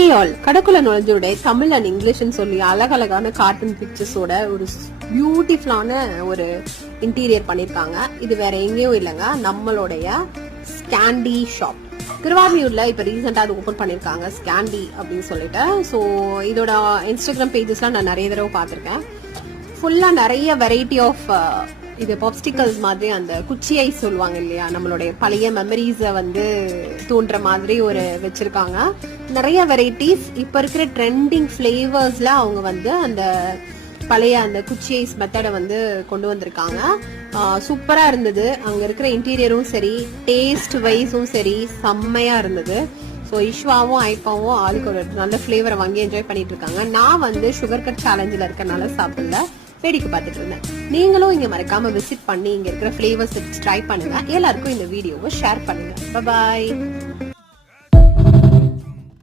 Hey all, கடைக்குள்ள நுழைஞ்சோட Tamil and இங்கிலீஷ்னு சொல்லி அழகழகான கார்ட்டூன் பிக்சர்ஸோட ஒரு பியூட்டிஃபுல்லான ஒரு இன்டீரியர் பண்ணிருக்காங்க. இது வேற எங்கேயும் இல்லைங்க, நம்மளுடைய ஸ்கேண்டி ஷாப் திருவாமியூர்ல இப்ப ரீசெண்டா அது ஓபன் பண்ணிருக்காங்க, ஸ்கேண்டி அப்படின்னு சொல்லிட்டு. ஸோ இதோட இன்ஸ்டாகிராம் பேஜஸ்லாம் நான் நிறைய தடவை பார்த்திருக்கேன். ஃபுல்லா நிறைய வெரைட்டி ஆஃப் இது பாப்ஸ்டிக்கல்ஸ் மாதிரி அந்த குச்சி ஐஸ் சொல்லுவாங்க இல்லையா, நம்மளுடைய பழைய மெமரிஸை வந்து தூண்டுற மாதிரி ஒரு வச்சிருக்காங்க. நிறைய வெரைட்டிஸ் இப்ப இருக்கிற ட்ரெண்டிங் ஃபிளேவர்ஸ்ல அவங்க வந்து அந்த பழைய அந்த குச்சி ஐஸ் மெத்தடை வந்து கொண்டு வந்திருக்காங்க. சூப்பரா இருந்தது. அங்க இருக்கிற இன்டீரியரும் சரி, டேஸ்ட் வைஸும் சரி செம்மையா இருந்தது. ஸோ இஷ்வாவும் ஐப்பாவும் ஆளுக்கு ஒரு நல்ல ஃபிளேவரை வாங்கி என்ஜாய் பண்ணிட்டு இருக்காங்க. நான் வந்து சுகர் கட் சேலஞ்சில் இருக்கனால சாப்பிடல, வேடிக்கை பார்த்துட்டு இருந்தேன். நீங்களும் இங்க மறக்காம விசிட் பண்ணி இங்க இருக்கிற ஃபிளேவர்ஸ் ட்ரை பண்ணுங்க. எல்லாருக்கும் இந்த வீடியோவை ஷேர் பண்ணுங்க. பாய்.